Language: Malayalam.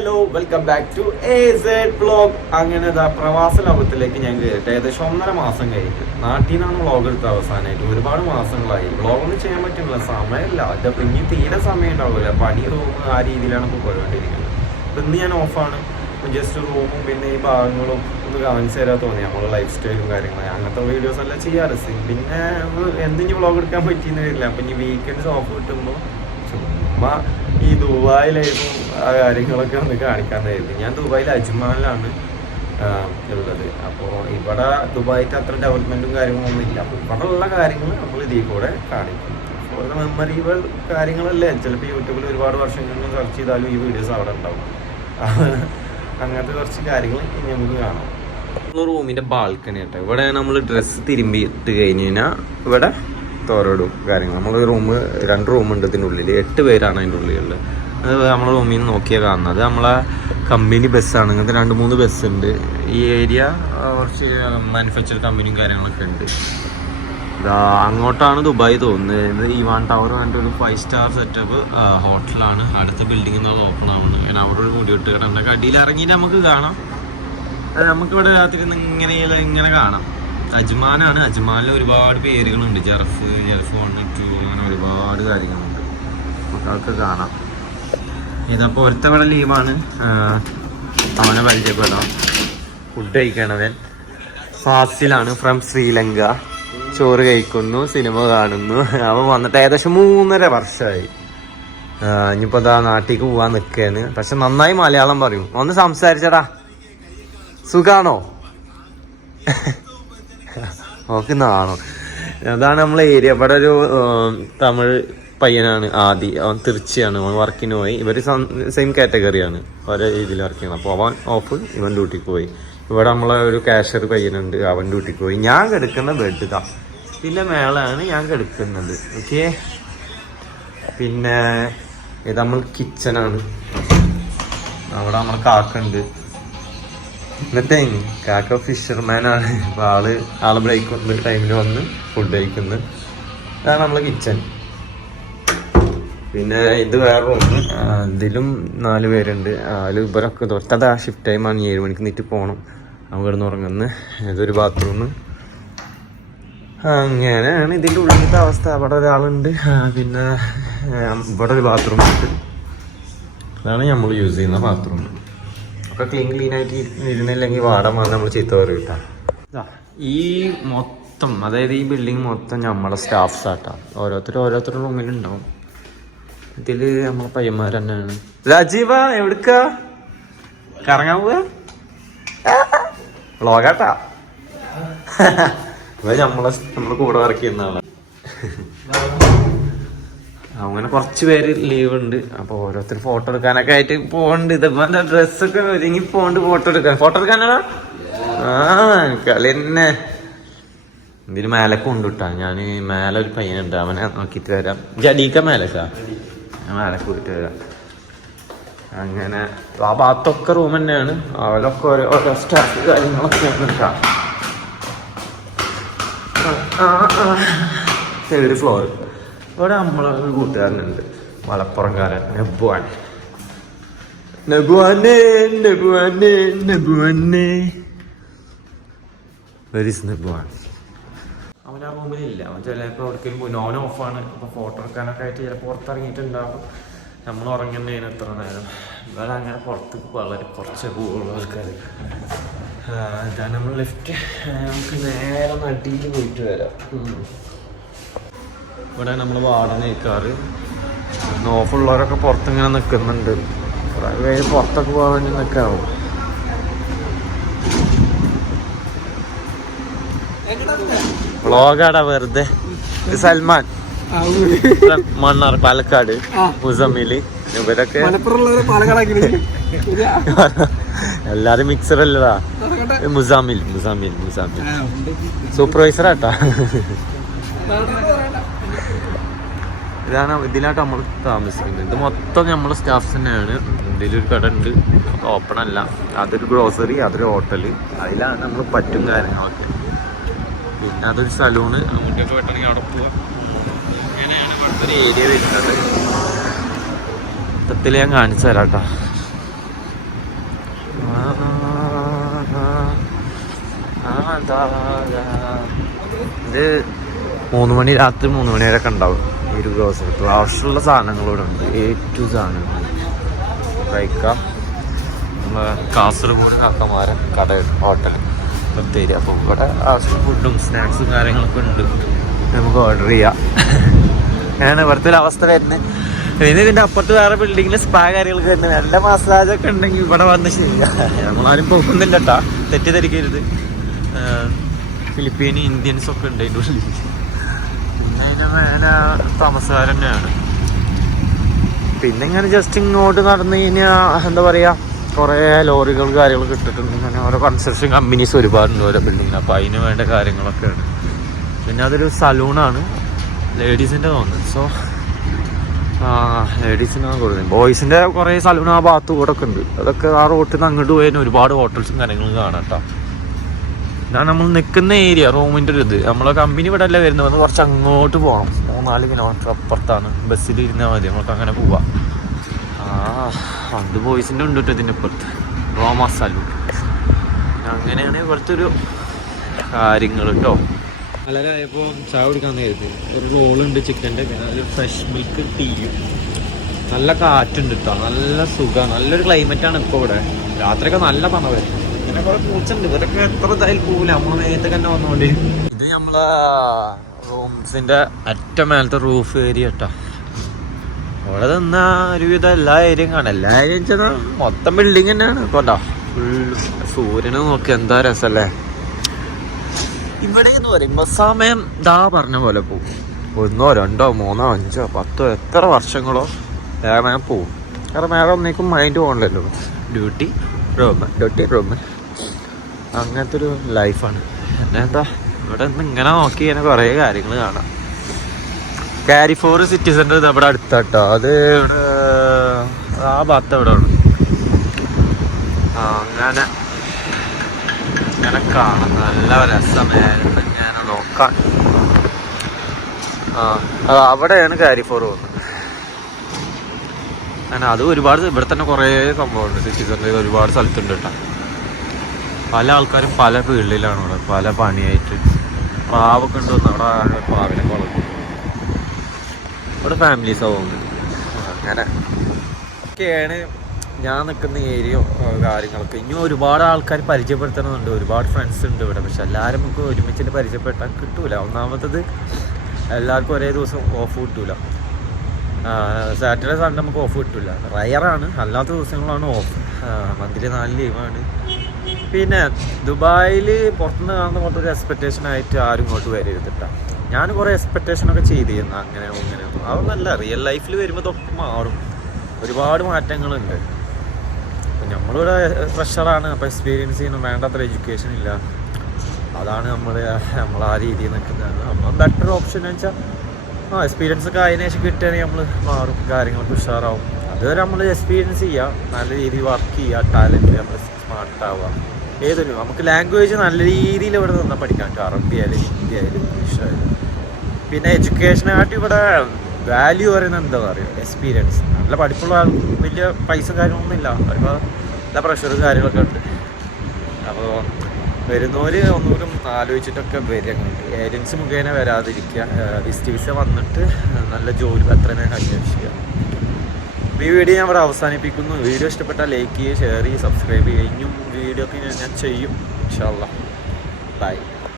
Hello welcome back to A Z blog അങ്ങനെ പ്രവാസ ലോകത്തിലേക്ക് ഞാൻ കയറിയിട്ട് ഏകദേശം ഒന്നര മാസം കഴിഞ്ഞു നാട്ടിൽ നിന്നാണ് വ്ളോഗ് എടുത്ത അവസാനമായിട്ട് ഒരുപാട് മാസങ്ങളായി. വ്ളോഗൊന്നും ചെയ്യാൻ പറ്റുന്നില്ല സമയമില്ല. അതപ്പോൾ ഇനി തീരെ സമയം ഉണ്ടാവില്ല. പണി റൂം ആ രീതിയിലാണ് ഇപ്പോൾ പോയിക്കൊണ്ടിരിക്കുന്നത്. അപ്പം ഇന്ന് ഞാൻ ഓഫാണ് ജസ്റ്റ് റൂമും പിന്നെ ഈ ഭാഗങ്ങളും ഒന്ന് കാണിച്ചു തരാൻ തോന്നി. നമ്മൾ ലൈഫ് സ്റ്റൈലും കാര്യങ്ങളും. അങ്ങനത്തെ വീഡിയോസ് എല്ലാം ചെയ്യാറ്. പിന്നെ എന്തിനു വ്ളോഗ് എടുക്കാൻ പറ്റിയെന്ന് വരില്ല അപ്പം ഇനി വീക്കെൻഡ്സ് ഓഫ് കിട്ടുമ്പോൾ ചുമ്മാ ഈ ദുബായിലായിരുന്നു ആ കാര്യങ്ങളൊക്കെ ഒന്ന് കാണിക്കാമെന്നായിരുന്നു ഞാൻ ദുബായിൽ അജ്മാനിലാണ് ഉള്ളത്. അപ്പോൾ ഇവിടെ ദുബായിട്ട് അത്ര ഡെവലപ്മെന്റും കാര്യങ്ങളൊന്നും ഇല്ല. അപ്പോൾ ഇവിടെ ഉള്ള കാര്യങ്ങൾ നമ്മൾ ഇതിൽ കൂടെ കാണിക്കും. ഓരോ മെമ്മറികൾ കാര്യങ്ങളല്ലേ? ചിലപ്പോൾ യൂട്യൂബിൽ ഒരുപാട് വർഷം കഴിഞ്ഞ് സെർച്ച് ചെയ്താലും ഈ വീഡിയോസ് അവിടെ ഉണ്ടാവും. അങ്ങനത്തെ കുറച്ച് കാര്യങ്ങൾ ഇനി നമുക്ക് കാണാം. റൂമിന്റെ ബാൽക്കണി കേട്ടോ ഇവിടെ നമ്മൾ ഡ്രസ്സ് തിരുമ്പി ഇട്ട് കഴിഞ്ഞ് കഴിഞ്ഞാൽ ഇവിടെ തോരടും കാര്യങ്ങൾ നമ്മൾ റൂം രണ്ട് റൂമുണ്ട് ഇതിന്റെ ഉള്ളിൽ എട്ട് പേരാണ് അതിന്റെ ഉള്ളിലുള്ളത്. അത് നമ്മളെ റൂമിൽ നിന്ന് നോക്കിയാൽ കാണുന്നത് അത് നമ്മളെ കമ്പനി ബസ്സാണ് ഇങ്ങനത്തെ രണ്ട് മൂന്ന് ബസ് ഉണ്ട്. ഈ ഏരിയ കുറച്ച് മാനുഫാക്ചർ കമ്പനിയും കാര്യങ്ങളൊക്കെ ഉണ്ട്. അങ്ങോട്ടാണ് ദുബായ് തോന്നുന്നത്. ഈ വൺ ടവർ പറഞ്ഞിട്ട് ഒരു ഫൈവ് സ്റ്റാർ സെറ്റപ്പ് ഹോട്ടലാണ് അടുത്ത ബിൽഡിംഗ് എന്നുള്ള ഓപ്പൺ ആവുന്നത് ഞാൻ അവിടെ ഒരു കിട്ടാം കിടന്നൊക്കെ അടിയിൽ ഇറങ്ങിയിട്ട് നമുക്ക് കാണാം. അത് നമുക്കിവിടെ രാത്രി ഇങ്ങനെ ഇങ്ങനെ കാണാം. അജ്മാനാണ്. അജ്മാനിൽ ഒരുപാട് പേരുകളുണ്ട്. ജർഫ് ജർഫ് വൺ ടു അങ്ങനെ ഒരുപാട് കാര്യങ്ങളുണ്ട്. നമുക്കൊക്കെ കാണാം. ഇതപ്പോൾ ഒരുത്തവിടെ ലീവാണ് അവനെ പരിചയപ്പെടാം. ഫുഡ് കഴിക്കണവൻ ഫാസിലാണ് ഫ്രം ശ്രീലങ്ക. ചോറ് കഴിക്കുന്നു സിനിമ കാണുന്നു. അവൻ വന്നിട്ട് ഏകദേശം മൂന്നര വർഷമായി. ഇനിയിപ്പോൾ ഇതാ നാട്ടിലേക്ക് പോവാൻ നിൽക്കുകയാണ് പക്ഷെ നന്നായി മലയാളം പറയും. ഒന്ന് സംസാരിച്ചടാ. സുഖാണോ? നോക്കുന്നാണോ അതാണ് നമ്മളെ ഏരിയ ഇവിടെ ഒരു തമിഴ് പയ്യനാണ് ആദി. അവൻ തിർച്ചയാണ്. അവൻ വർക്കിന് പോയി. ഇവർ സെയിം കാറ്റഗറിയാണ് ഒരേ രീതിയിൽ വർക്ക് ചെയ്യണം. അപ്പോൾ അവൻ ഓഫ് ഇവൻ ഡ്യൂട്ടിക്ക് പോയി. ഇവിടെ നമ്മളെ ഒരു കാഷ്യർ പയ്യനുണ്ട്. അവൻ ഡ്യൂട്ടിക്ക് പോയി. ഞാൻ കിടക്കുന്ന ബെഡ് ഇതാ. പിന്നെ മേളാണ് ഞാൻ കിടക്കുന്നത്. ഓക്കെ പിന്നെ ഇത് നമ്മൾ കിച്ചനാണ് അവിടെ നമ്മൾ കാക്കുണ്ട് എന്നിട്ടേ കാക്ക ഫിഷർമാൻ ആണ്. അപ്പൊ ആൾ ആൾ ബ്രേക്ക് ടൈമിൽ വന്ന് ഫുഡ് കഴിക്കുന്നു. ഇതാണ് നമ്മളെ കിച്ചൺ പിന്നെ ഇത് വേറെ റൂം ഇതിലും നാല് പേരുണ്ട്. ആലും ഇവരൊക്കെ തൊട്ടത് ആ ഷിഫ്റ്റ് ടൈമാണ് ഏഴ് മണിക്ക് നീറ്റ് പോകണം അവിടെ കിടന്ന് ഉറങ്ങുന്നു. ഇതൊരു ബാത്റൂം അങ്ങനെയാണ് ഇതിന്റെ ഉള്ളിലത്തെ അവസ്ഥ. അവിടെ ഒരാളുണ്ട്. പിന്നെ ഇവിടെ ഒരു ബാത്റൂം ഉണ്ട്. അതാണ് നമ്മൾ യൂസ് ചെയ്യുന്ന ബാത്റൂം ഒക്കെ ക്ലീൻ ക്ലീൻ ആയിട്ട് ഇരുന്നില്ലെങ്കിൽ വാടാൻ വന്ന് നമ്മൾ ചീത്ത പറയും കേട്ടോ. ഈ മൊത്തം അതായത് ഈ ബിൽഡിംഗ് മൊത്തം നമ്മളെ സ്റ്റാഫ്സ് ആട്ടാ ഓരോരുത്തരും ഓരോരുത്തരുടെ റൂമിലുണ്ടാവും ഇതിൽ നമ്മളെ പയ്യന്മാർ തന്നെയാണ് രാജീവ എവിടുക്ക? കറങ്ങാൻ പോവാ? വ്ളോഗാട്ടാ. ഇവ നമ്മളെ നമ്മളെ കൂടെ വർക്ക് ചെയ്യുന്ന ആളാണ് അങ്ങനെ കുറച്ച് പേര് ലീവ് ഉണ്ട്. അപ്പൊ ഓരോരുത്തർ ഫോട്ടോ എടുക്കാനൊക്കെ ആയിട്ട് പോകണ്ട് എന്താ ഡ്രസ്സൊക്കെ ഒരുങ്ങി പോകണ്ട് ഫോട്ടോ എടുക്കാൻ. ഫോട്ടോ എടുക്കാനാണോ? ആ കളി തന്നെ. ഇതിന് മേലൊക്കെ ഉണ്ട് കേട്ടാ ഞാൻ മേലെ ഒരു പയ്യനുണ്ട്. അവനെ നോക്കിയിട്ട് വരാം. ജഡീക്ക മേലക്കാ? മേലക്ക് പോയിട്ട് വരാം അങ്ങനെ ആ ഭാഗത്തൊക്കെ റൂം തന്നെയാണ്. അവരൊക്കെ ഓരോ ഓരോ സ്റ്റാഫ് കാര്യങ്ങളൊക്കെ കേട്ടാ തേർഡ് ഫ്ലോർ ഇവിടെ നമ്മളെ ഒരു കൂട്ടുകാരനുണ്ട്. മലപ്പുറംകാരൻ നെബുവാൻ. നെബുവാനെ നെബുവാനെ നെബുവാനെ. വെരിസ് നെബുവാൻ? അവൻ ആ റൂമിലില്ല അവൻ ചിലപ്പോൾ എവിടേക്കും പോയി. നോൺ ഓഫാണ്. അപ്പോൾ ഫോട്ടോ എടുക്കാനൊക്കെ ആയിട്ട് ചിലപ്പോൾ പുറത്തിറങ്ങിയിട്ടുണ്ടാവും നമ്മൾ ഉറങ്ങുന്നതിന് എത്ര നേരം? ഇവിടെ അങ്ങനെ പുറത്ത് വളരെ കുറച്ച് പോകുള്ളൂ ആൾക്കാർ ഇതാണ് നമ്മൾ ലിഫ്റ്റ് നമുക്ക് നേരെ നടിയിൽ പോയിട്ട് വരാം. ഇവിടെ നമ്മൾ വാടന നിൽക്കാറ് നോഫുള്ളവരൊക്കെ പുറത്തിങ്ങനെ നിൽക്കുന്നുണ്ട് കുറേ പേര് പുറത്തൊക്കെ പോകാൻ വേണ്ടി നിൽക്കാവും വ്ളോഗാടാ വെറുതെ. സൽമാൻ. മണ്ണാർ പാലക്കാട് മുസമ്മിൽ. ഇവരൊക്കെ എല്ലാരും മിക്സർ അല്ലടാ മുസാമിൽ മുസാമിൽ മുസാമിൽ സൂപ്പർവൈസർ ആട്ടാ ഇതാണ് ഇതിലാട്ട് നമ്മൾ താമസിക്കുന്നത്. ഇത് മൊത്തം നമ്മളെ സ്റ്റാഫ് തന്നെയാണ്. ഇതിലൊരു കട ഉണ്ട് ഓപ്പൺ അല്ല. അതൊരു ഗ്രോസറി അതൊരു ഹോട്ടൽ അതിലാണ് നമ്മൾ പറ്റും കാര്യങ്ങളൊക്കെ. പിന്നെ അതൊരു സ്ഥലമാണ് അങ്ങോട്ടൊക്കെ വെട്ടണമെങ്കിൽ അവിടെ പോവാം. അങ്ങനെയാണ് ഏരിയ വരുന്നത്? മൊത്തത്തിൽ ഞാൻ കാണിച്ചു തരാം കേട്ടോ. ഇത് മൂന്ന് മണി രാത്രി മൂന്ന് മണി വരെയൊക്കെ ഉണ്ടാവും. ഈ ഒരു ഗ്രോസറിക്ക് ആവശ്യമുള്ള സാധനങ്ങളിവിടെ ഉണ്ട്. ഏറ്റവും സാധനങ്ങൾ. കഴിക്കാം നമ്മളെ കാസർഗോഡ് കാക്കമാരൻ കട ഹോട്ടൽ ബത്തേരി അപ്പോൾ ഇവിടെ ആവശ്യം ഫുഡും സ്നാക്സും കാര്യങ്ങളൊക്കെ ഉണ്ട്. നമുക്ക് ഓർഡർ ചെയ്യാം. അങ്ങനെയാണ് ഇവിടുത്തെ അവസ്ഥ വരുന്നത്. പിന്നെ ഇതിന്റെ അപ്പുറത്ത് വേറെ ബിൽഡിങ്ങിൽ സ്പാ കാര്യങ്ങളൊക്കെ ഉണ്ട് നല്ല മസാജ് ഒക്കെ ഉണ്ടെങ്കിൽ ഇവിടെ വന്ന് ശരിയാ. നമ്മളാരും പോകുന്നില്ല കേട്ടാ തെറ്റിദ്ധരിക്കരുത് ഫിലിപ്പീൻ ഇന്ത്യൻസ് ഒക്കെ ഉണ്ട് അതിന്റെ ഉള്ളിൽ പിന്നെ അതിന്റെ മേലെ താമസക്കാരൻ തന്നെയാണ്. പിന്നെ ഇങ്ങനെ ജസ്റ്റ് ഇങ്ങോട്ട് നടന്നു കഴിഞ്ഞാൽ എന്താ പറയാ കുറേ ലോറികൾ കാര്യങ്ങളൊക്കെ ഇട്ടിട്ടുണ്ട്. അങ്ങനെ ഓരോ കൺസ്ട്രക്ഷൻ കമ്പനീസ് ഒരുപാടുണ്ട് ഓരോ ബിൽഡിങ്ങിന് അപ്പോൾ അതിന് വേണ്ട കാര്യങ്ങളൊക്കെയാണ്. പിന്നെ അതൊരു സലൂണാണ് ലേഡീസിന്റെ തോന്നുന്നത് സോ ലേഡീസിനാണ് കൊടുക്കുന്നത് ബോയ്സിന്റെ കുറേ സലൂൺ ആ ഭാഗത്ത് കൂടെ ഒക്കെ ഉണ്ട്. അതൊക്കെ ആ റോട്ടിൽ നിന്ന് അങ്ങോട്ട് പോയാൽ ഒരുപാട് ഹോട്ടൽസും കാര്യങ്ങളും കാണാം കേട്ടോ ഇതാണ് നമ്മൾ നിൽക്കുന്ന ഏരിയ റൂമിന്റെ ഒരു ഇത്. നമ്മളെ കമ്പനി ഇവിടെ അല്ലേ വരുന്നത്. കുറച്ച് അങ്ങോട്ട് പോകണം മൂന്നാൽ കിലോമീറ്റർ അപ്പുറത്താണ്. ബസ്സിൽ ഇരുന്നാൽ മതി. നമുക്ക് അങ്ങനെ പോവാം. അത് ബോയ്സിന്റെ ഉണ്ട് കേട്ടോ ഇതിന്റെ ഇപ്പുറത്ത് റോമ സലൂട്ട് അങ്ങനെയാണ് ഇവിടുത്തെ ഒരു കാര്യങ്ങൾ കേട്ടോ പലരായപ്പോൾ ചായ കുടിക്കാൻ നേരത്ത് ഒരു റോളുണ്ട് ചിക്കന്റെ ഒരു ഫ്രഷ് മിൽക്ക് ടീയും നല്ല കാറ്റുണ്ട് കേട്ടോ നല്ല സുഖമാണ് നല്ലൊരു ക്ലൈമറ്റാണ് ഇപ്പോൾ ഇവിടെ. രാത്രിയൊക്കെ നല്ല തണവ് പിന്നെ കുറേ പൂച്ചുണ്ട്. ഇവരൊക്കെ എത്ര ഇതായാലും പോവില്ല നമ്മളെ നേരത്തെ തന്നെ വന്നുകൊണ്ട് ഇത് നമ്മളെ റൂംസിന്റെ അറ്റ മേലത്തെ റൂഫ് ഏരിയ കേട്ടോ അവിടെ നിന്നാ ഒരുവിധം എല്ലാ ഏരിയയും കാണാം. എല്ലാ ഏരിയയും ചെന്നാൽ മൊത്തം ബിൽഡിങ് തന്നെയാണ്. കൊണ്ടാ? ഫുൾ സൂര്യനെ നോക്കി എന്താ രസല്ലേ? ഇവിടെ എന്ന് പറയുമ്പോ സമയം ദാ പറഞ്ഞ പോലെ പോകും ഒന്നോ രണ്ടോ മൂന്നോ അഞ്ചോ പത്തോ എത്ര വർഷങ്ങളോ വേറെ പോവും. കാരണം വേറെ ഒന്നേക്കും മൈൻഡ് പോകണല്ലോ ഡ്യൂട്ടി റൂം ഡ്യൂട്ടി റൂം അങ്ങനത്തെ ഒരു ലൈഫാണ് പിന്നെ എന്താ ഇവിടെ നിന്ന് ഇങ്ങനെ നോക്കി ഇങ്ങനെ കുറേ കാര്യങ്ങൾ കാണാം. കാരിഫോർ സിറ്റി സെന്റർ നമ്മുടെ അടുത്താട്ടോ. അത് ഇവിടെ ആ ഭാഗത്ത് എവിടെ ആണ് അങ്ങനെ. അങ്ങനെ കാണാം. നല്ല രസമായിരുന്നു നോക്കാൻ ആ അവിടെയാണ് കാരിഫോർ പോകുന്നത് അങ്ങനെ അത് ഒരുപാട് ഇവിടെ തന്നെ കുറേ സംഭവമുണ്ട്. സിറ്റി സെന്ററിൽ ഒരുപാട് സ്ഥലത്തുണ്ട് കേട്ടോ. പല ആൾക്കാരും പല ഫീൽഡിലാണ് ഇവിടെ. പല പണിയായിട്ട്. പാവൊക്കെ ഉണ്ടോ അവിടെ? പാവിനെ വളർന്നു ഇവിടെ ഫാമിലി പോകുന്നത് അങ്ങനെ. ഒക്കെയാണ് ഞാൻ നിൽക്കുന്ന ഏരിയ കാര്യങ്ങളൊക്കെ. ഇനി ഒരുപാട് ആൾക്കാർ പരിചയപ്പെടുത്തണമെന്നുണ്ട് ഒരുപാട് ഫ്രണ്ട്സ് ഉണ്ട് ഇവിടെ. പക്ഷെ എല്ലാവരും നമുക്ക് ഒരുമിച്ചിട്ട് പരിചയപ്പെട്ടാൽ കിട്ടൂല. ഒന്നാമത്തത് എല്ലാവർക്കും ഒരേ ദിവസം ഓഫ് കിട്ടൂല. സാറ്റർഡേ സൺഡേ നമുക്ക് ഓഫ് കിട്ടില്ല റയറാണ് അല്ലാത്ത ദിവസങ്ങളാണ് ഓഫ് മന്ത്ലി നാല് ലീവാണ് പിന്നെ ദുബായിൽ പുറത്തുനിന്ന് കാണുന്ന കുറച്ചൊരു എക്സ്പെക്റ്റേഷൻ ആയിട്ട് ആരും ഇങ്ങോട്ട് വരരുതിട്ട ഞാൻ കുറേ എക്സ്പെക്റ്റേഷൻ ഒക്കെ ചെയ്തിരുന്നു. അങ്ങനെ ഇങ്ങനെ അതൊന്നല്ല റിയൽ ലൈഫിൽ വരുമ്പോൾ തൊട്ട് മാറും. ഒരുപാട് മാറ്റങ്ങളുണ്ട്. അപ്പം നമ്മളിവിടെ പ്രഷറാണ് അപ്പോൾ എക്സ്പീരിയൻസ് ചെയ്യണം വേണ്ടത്ര എഡ്യൂക്കേഷൻ ഇല്ല. അതാണ് നമ്മൾ നമ്മൾ ആ രീതിയിൽ നിൽക്കുന്നത്. അപ്പം ബെറ്റർ ഓപ്ഷൻ എന്ന് വെച്ചാൽ ആ എക്സ്പീരിയൻസ് ഒക്കെ അതിന് കിട്ടുകയാണെങ്കിൽ നമ്മൾ മാറും. കാര്യങ്ങളൊക്കെ ഉഷാറാവും. അതുവരെ നമ്മൾ എക്സ്പീരിയൻസ് ചെയ്യുക. നല്ല രീതിയിൽ വർക്ക് ചെയ്യുക. ടാലന്റ് നമ്മൾ സ്മാർട്ട് ആവുക. ഏതൊരു നമുക്ക് ലാംഗ്വേജ് നല്ല രീതിയിൽ ഇവിടെ നിന്നാൽ പഠിക്കാം അറബി ആയാലും ഹിന്ദി ആയാലും ഇംഗ്ലീഷ് ആയാലും. പിന്നെ എഡ്യൂക്കേഷനായിട്ട് ഇവിടെ വാല്യൂ പറയുന്നത് എന്താ പറയുക? എക്സ്പീരിയൻസ് നല്ല പഠിപ്പുള്ള ആൾ വലിയ പൈസ കാര്യങ്ങളൊന്നും ഇല്ല. അപ്പോൾ നല്ല പ്രഷർ കാര്യങ്ങളൊക്കെ ഉണ്ട്. അപ്പോൾ വരുന്നവർ ഒന്നുകൂടും ആലോചിച്ചിട്ടൊക്കെ വരിക ഏജൻസി മുഖേന വരാതിരിക്കുക. വിസിറ്റ് വിസ വന്നിട്ട് നല്ല ജോലി എത്രയും അന്വേഷിക്കുക. അപ്പോൾ ഈ വീഡിയോ ഞാൻ ഇവിടെ അവസാനിപ്പിക്കുന്നു. വീഡിയോ ഇഷ്ടപ്പെട്ടാൽ ലൈക്ക് ചെയ്യുക ഷെയർ ചെയ്യുക സബ്സ്ക്രൈബ് ചെയ്യുക. ഇനിയും വീഡിയോ ഒക്കെ ഞാൻ ചെയ്യും. ഇൻഷാല്ല ബൈ